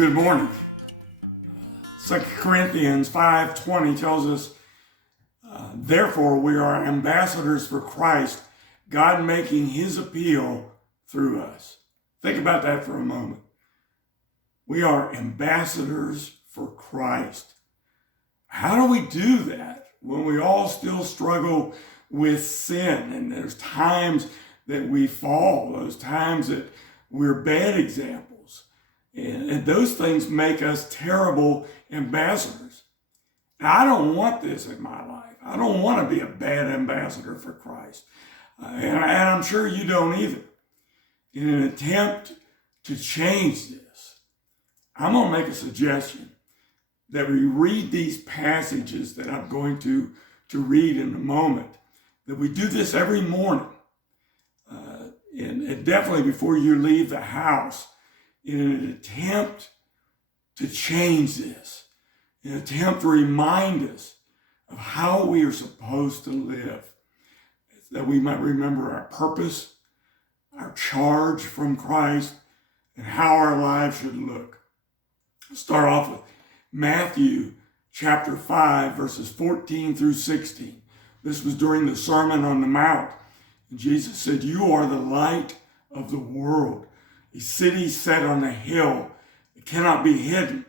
Good morning. 2 Corinthians 5:20 tells us, therefore we are ambassadors for Christ, God making his appeal through us. Think about that for a moment. We are ambassadors for Christ. How do we do that when we all still struggle with sin? And there's times that we fall, those times that we're bad examples. And those things make us terrible ambassadors. Now, I don't want this in my life. I don't want to be a bad ambassador for Christ. And I'm sure you don't either. In an attempt to change this, I'm going to make a suggestion that we read these passages that I'm going to read in a moment, that we do this every morning, and definitely before you leave the house, in an attempt to change this, in an attempt to remind us of how we are supposed to live, that we might remember our purpose, our charge from Christ, and how our lives should look. Let's start off with Matthew chapter 5, verses 14 through 16. This was during the Sermon on the Mount. And Jesus said, "You are the light of the world. A city set on a hill, it cannot be hidden.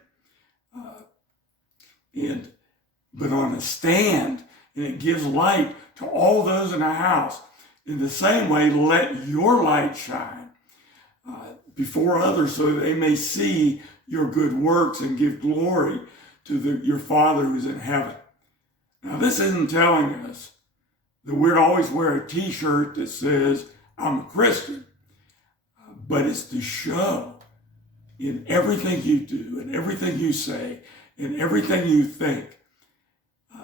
But on a stand, and it gives light to all those in a house. In the same way, let your light shine before others, so that they may see your good works and give glory to your Father who's in heaven." Now, this isn't telling us that we're to always wear a t-shirt that says, "I'm a Christian," but it's to show in everything you do, in everything you say, in everything you think,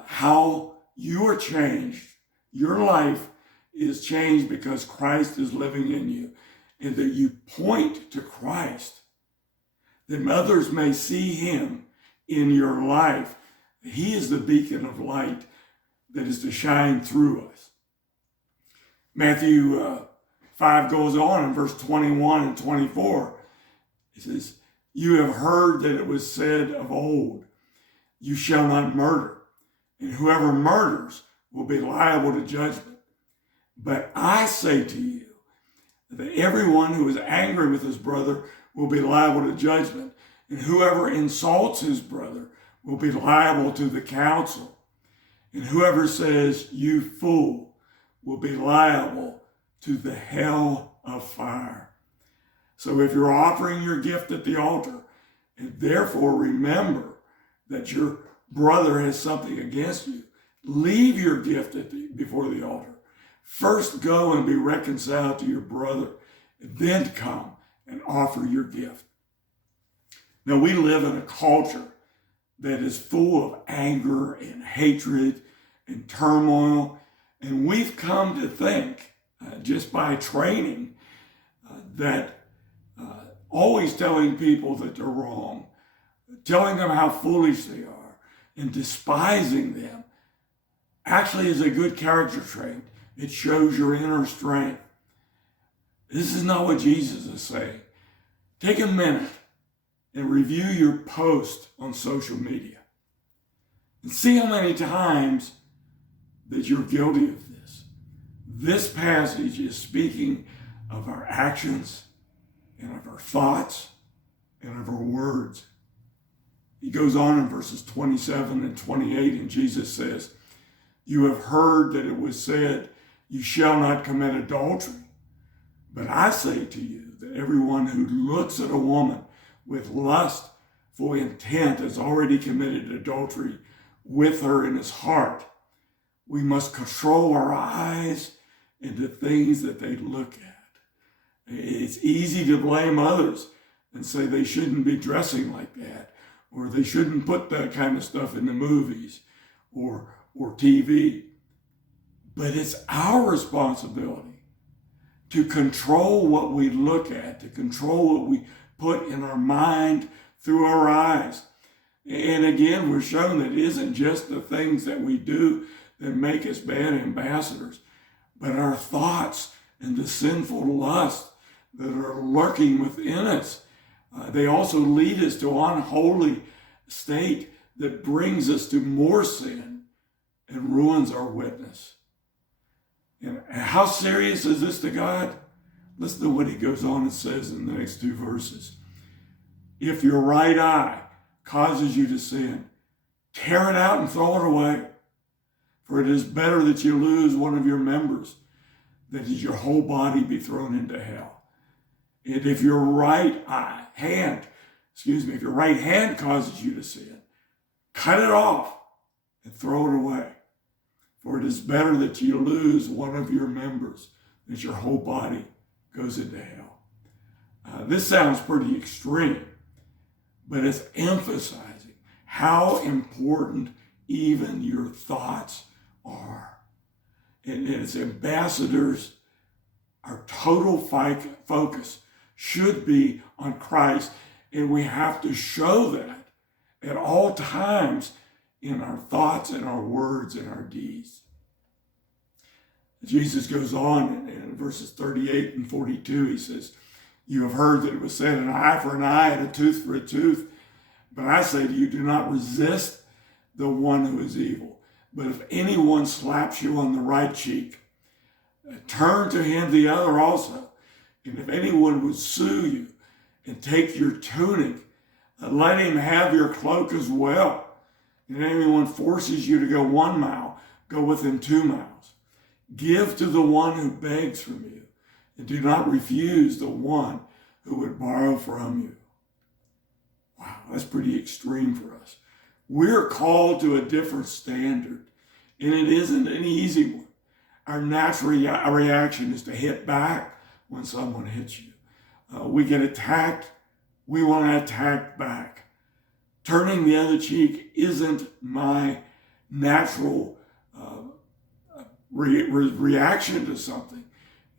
how you are changed. Your life is changed because Christ is living in you, and that you point to Christ, that others may see him in your life. He is the beacon of light that is to shine through us. Matthew 5 goes on in verse 21 and 24. It says, "You have heard that it was said of old, 'You shall not murder, and whoever murders will be liable to judgment.' But I say to you that everyone who is angry with his brother will be liable to judgment, and whoever insults his brother will be liable to the council. And whoever says, 'You fool,' will be liable to the hell of fire." So if you're offering your gift at the altar, and therefore remember that your brother has something against you, leave your gift before the altar. First go and be reconciled to your brother, and then come and offer your gift. Now, we live in a culture that is full of anger and hatred and turmoil, and we've come to think, just by training, that always telling people that they're wrong, telling them how foolish they are, and despising them actually is a good character trait. It shows your inner strength. This is not what Jesus is saying. Take a minute and review your post on social media and see how many times that you're guilty of this. This passage is speaking of our actions and of our thoughts and of our words. He goes on in verses 27 and 28, and Jesus says, "You have heard that it was said, 'You shall not commit adultery.' But I say to you that everyone who looks at a woman with lustful intent has already committed adultery with her in his heart. We must control our eyes and the things that they look at." It's easy to blame others and say they shouldn't be dressing like that, or they shouldn't put that kind of stuff in the movies or TV. But it's our responsibility to control what we look at, to control what we put in our mind through our eyes. And again, we're shown that it isn't just the things that we do that make us bad ambassadors, but our thoughts and the sinful lust that are lurking within us They also lead us to an unholy state that brings us to more sin and ruins our witness. And how serious is this to God? Listen to what he goes on and says in the next two verses. If your right eye causes you to sin, tear it out and throw it away. For it is better that you lose one of your members than that your whole body be thrown into hell. And if your right hand causes you to sin, cut it off and throw it away. For it is better that you lose one of your members than that your whole body goes into hell. This sounds pretty extreme, but it's emphasizing how important even your thoughts are. And as ambassadors, our total focus should be on Christ, and we have to show that at all times in our thoughts and our words and our deeds. Jesus goes on in verses 38 and 42, he says, you have heard that it was said, an eye for an eye and a tooth for a tooth. But I say to you, do not resist the one who is evil. But if anyone slaps you on the right cheek, turn to him the other also. And if anyone would sue you and take your tunic, let him have your cloak as well. And if anyone forces you to go 1 mile, go with him 2 miles. Give to the one who begs from you, and do not refuse the one who would borrow from you. Wow, that's pretty extreme for us. We're called to a different standard, and it isn't an easy one. Our natural reaction is to hit back when someone hits you. We get attacked, we want to attack back. Turning the other cheek isn't my natural reaction to something.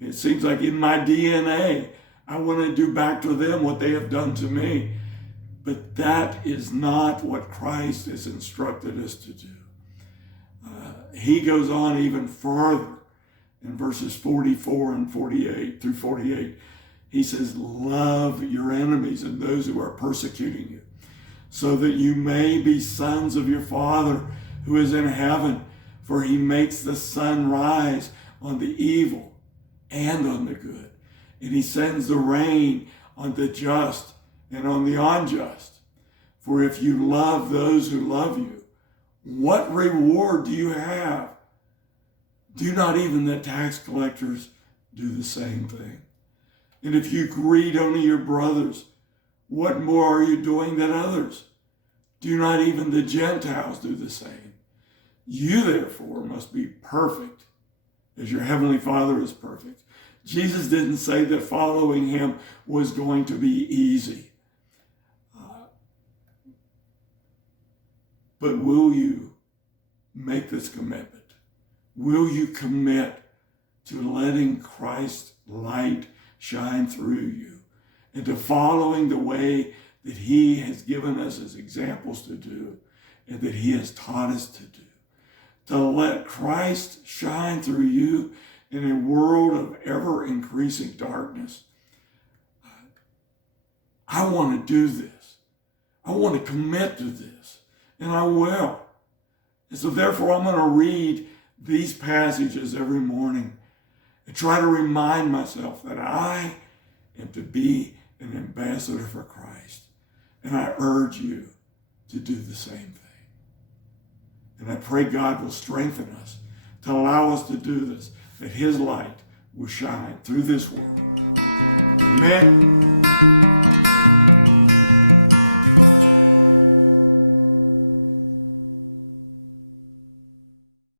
It seems like in my DNA, I want to do back to them what they have done to me. But that is not what Christ has instructed us to do. He goes on even further in verses 44 and 48 through 48. He says, love your enemies and those who are persecuting you, so that you may be sons of your Father who is in heaven, for he makes the sun rise on the evil and on the good, and he sends the rain on the just and on the unjust. For if you love those who love you, what reward do you have? Do not even the tax collectors do the same thing? And if you greet only your brothers, what more are you doing than others? Do not even the Gentiles do the same? You therefore must be perfect as your heavenly Father is perfect. Jesus didn't say that following him was going to be easy. But will you make this commitment? Will you commit to letting Christ's light shine through you and to following the way that he has given us as examples to do and that he has taught us to do? To let Christ shine through you in a world of ever-increasing darkness. I want to do this. I want to commit to this, and I will. And so therefore, I'm going to read these passages every morning and try to remind myself that I am to be an ambassador for Christ. And I urge you to do the same thing. And I pray God will strengthen us to allow us to do this, that his light will shine through this world. Amen.